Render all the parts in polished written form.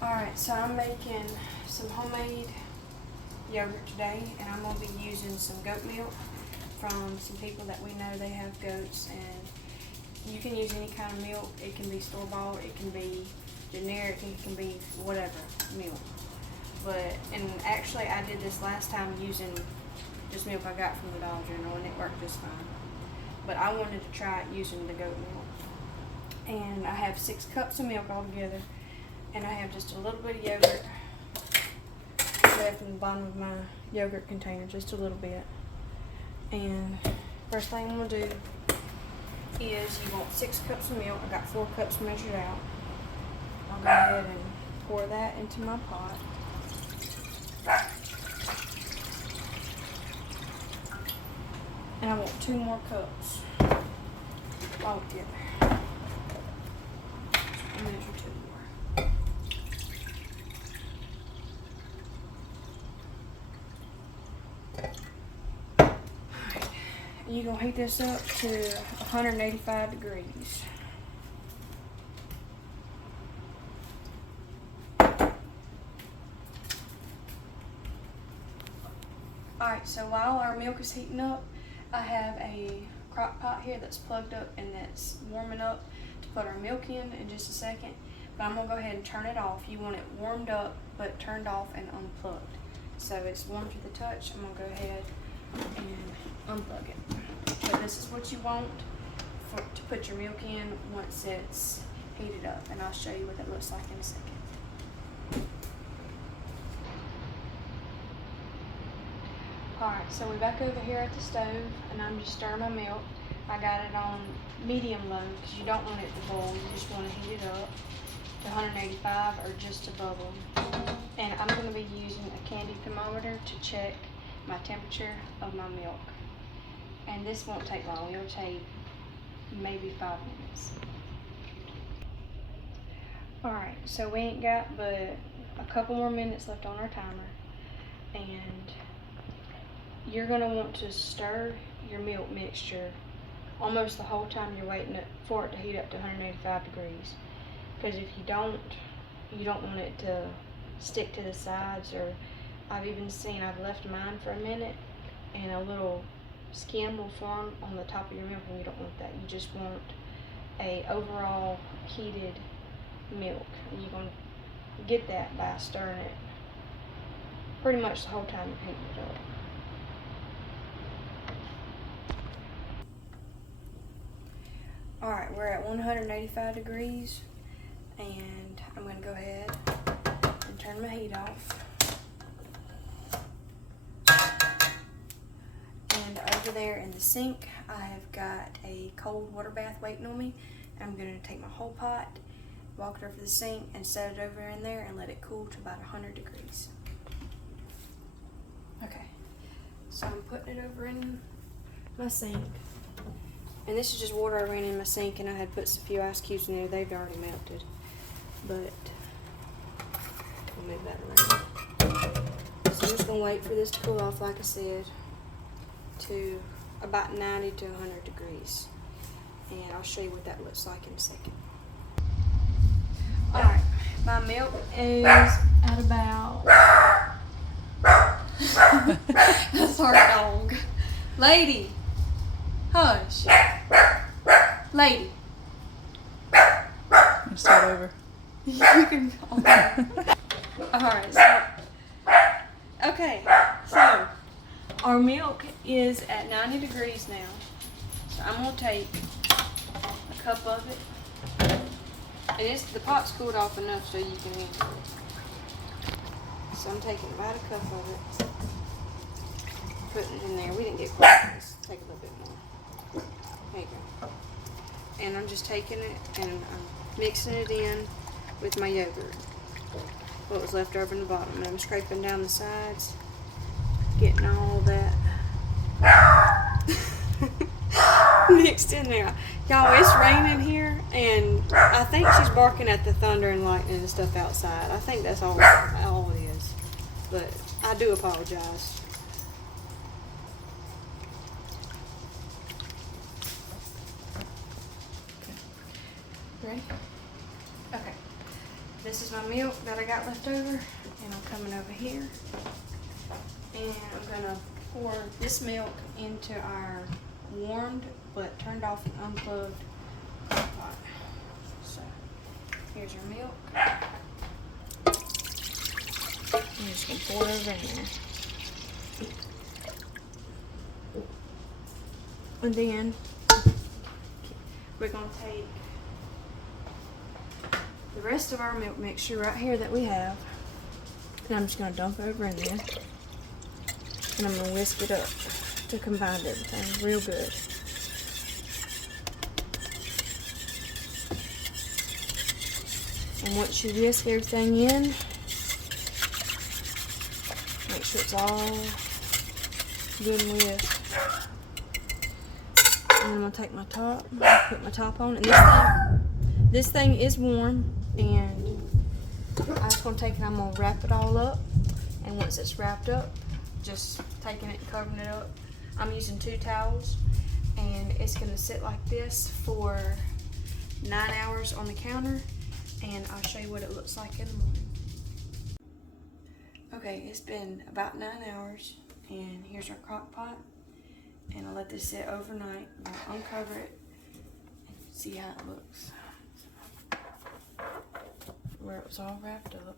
Alright, so I'm making some homemade yogurt today, and I'm going to be using some goat milk from some people that we know they have goats, and you can use any kind of milk. It can be store-bought, it can be generic, it can be whatever milk. And actually I did this last time using just milk I got from the Dollar General, and it worked just fine. But I wanted to try it using the goat milk. And I have 6 cups of milk altogether, and I have just a little bit of yogurt left in the bottom of my yogurt container, just a little bit. And first thing I'm going to do is, you want 6 cups of milk. I got 4 cups measured out. I'll go ahead and pour that into my pot. And I want 2 more cups all together. I'll measure 2 more. Alright, you're going to heat this up to 185 degrees. Alright, so while our milk is heating up, I have a crock pot here that's plugged up and that's warming up to put our milk in just a second. But I'm going to go ahead and turn it off. You want it warmed up but turned off and unplugged. So it's warm to the touch. I'm going to go ahead and unplug it. But this is what you want to put your milk in once it's heated up. And I'll show you what that looks like in a second. Alright, so we're back over here at the stove, and I'm just stirring my milk. I got it on medium low because you don't want it to boil, you just want to heat it up to 185 or just to bubble. And I'm going to be using a candy thermometer to check my temperature of my milk. And this won't take long, it'll take maybe 5 minutes. Alright, so we ain't got but a couple more minutes left on our timer. And you're going to want to stir your milk mixture almost the whole time you're waiting for it to heat up to 185 degrees. Because if you don't want it to stick to the sides, or I've left mine for a minute and a little skim will form on the top of your milk, and you don't want that. You just want a overall heated milk. And you're going to get that by stirring it pretty much the whole time you're heating it up. Alright, we're at 185 degrees, and I'm going to go ahead and turn my heat off. And over there in the sink, I have got a cold water bath waiting on me. I'm going to take my whole pot, walk it over the sink, and set it over in there and let it cool to about 100 degrees. Okay, so I'm putting it over in my sink. And this is just water I ran in my sink, and I had put a few ice cubes in there. They've already melted. But I'll move that around. So I'm just going to wait for this to cool off, like I said, to about 90 to 100 degrees. And I'll show you what that looks like in a second. Alright, my milk is at about... That's our dog. Lady! Hush. Lady. Start over. You can call her. Alright, so. Okay, so our milk is at 90 degrees now. So I'm going to take a cup of it. And the pot's cooled off enough so you can handle it. So I'm taking about a cup of it. Putting it in there. We didn't get quite. Let's take a little bit more. There you go. And I'm just taking it and I'm mixing it in with my yogurt. What was left over in the bottom. And I'm scraping down the sides, getting all that mixed in there. Y'all, it's raining here, and I think she's barking at the thunder and lightning and stuff outside. I think that's all it is. But I do apologize. Ready? Okay. this is my milk that I got left over, and I'm coming over here, and I'm gonna pour this milk into our warmed but turned off and unplugged crock pot. So here's your milk. I'm just gonna pour it over in there. And then we're gonna take the rest of our milk mixture right here that we have, and I'm just gonna dump over in there, and I'm gonna whisk it up to combine everything real good. And once you whisk everything in, make sure it's all good and whisked. And I'm gonna take my top, put my top on, and this thing is warm, and I'm just gonna take it, I'm gonna wrap it all up, and once it's wrapped up, just taking it and covering it up. I'm using 2 towels, and it's gonna sit like this for 9 hours on the counter, and I'll show you what it looks like in the morning. Okay, it's been about 9 hours, and here's our crock pot. And I'll let this sit overnight. I'll uncover it and see how it looks. Where it was all wrapped up.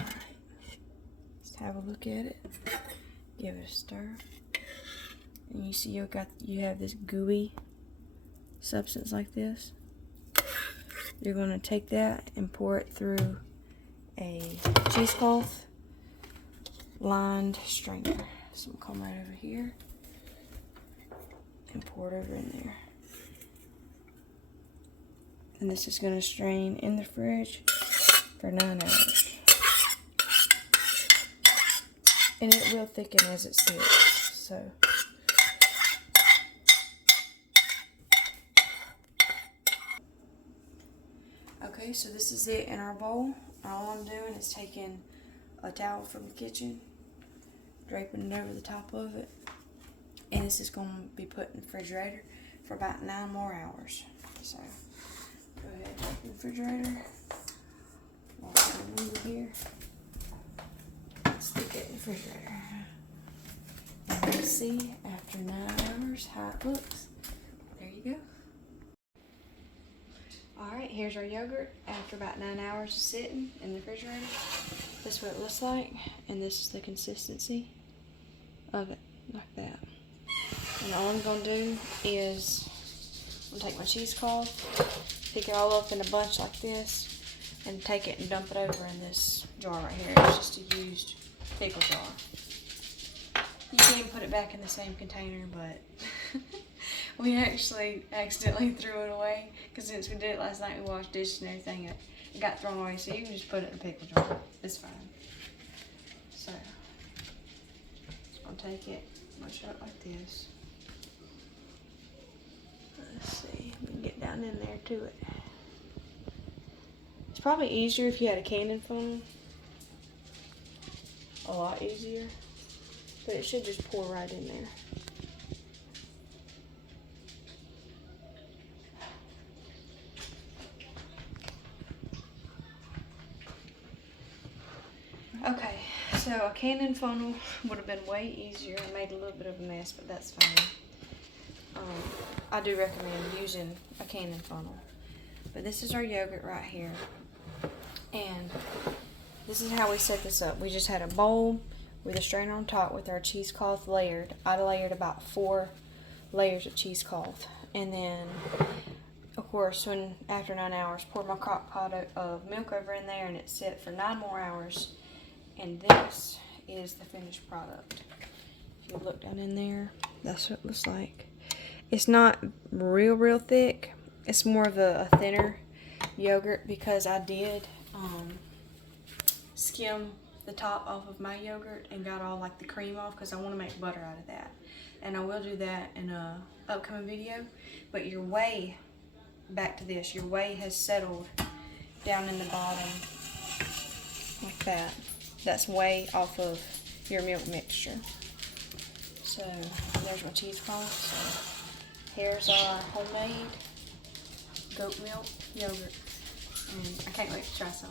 Alright. Let's have a look at it. Give it a stir. And you see you have this gooey substance like this. You're gonna take that and pour it through a cheesecloth lined strainer. So I'm come right over here and pour it over in there. And this is going to strain in the fridge for 9 hours. And it will thicken as it sits. So okay, so this is it in our bowl. All I'm doing is taking a towel from the kitchen, draping it over the top of it, and this is going to be put in the refrigerator for about 9 more hours. So go ahead and open the refrigerator, walk it over here, stick it in the refrigerator, and we'll see after 9 hours how it looks. There you go. Alright, here's our yogurt after about 9 hours of sitting in the refrigerator. This is what it looks like, and this is the consistency of it, like that. And all I'm going to do is I'm going to take my cheesecloth, pick it all up in a bunch like this, and take it and dump it over in this jar right here. It's just a used pickle jar. You can put it back in the same container, but we actually accidentally threw it away, because since we did it last night, we washed dishes and everything, it got thrown away. So you can just put it in a pickle jar. It's fine. So just gonna take it, mush it up like this. Let's see, we can get down in there to it. It's probably easier if you had a canning funnel. A lot easier. But it should just pour right in there. Okay, so a canning funnel would have been way easier. I made a little bit of a mess, but that's fine. I do recommend using a canning funnel. But this is our yogurt right here. And this is how we set this up. We just had a bowl with a strainer on top with our cheesecloth layered. I layered about 4 layers of cheesecloth. And then, of course, after 9 hours, poured my crock pot of milk over in there, and it set for 9 more hours. And this is the finished product. If you look down in there, that's what it looks like. It's not real thick. It's more of a thinner yogurt, because I did skim the top off of my yogurt and got all like the cream off, because I want to make butter out of that. And I will do that in a upcoming video. But your whey, back to this, your whey has settled down in the bottom like that. That's whey off of your milk mixture. So there's my cheesecloth. So here's our homemade goat milk yogurt, and I can't wait to try some.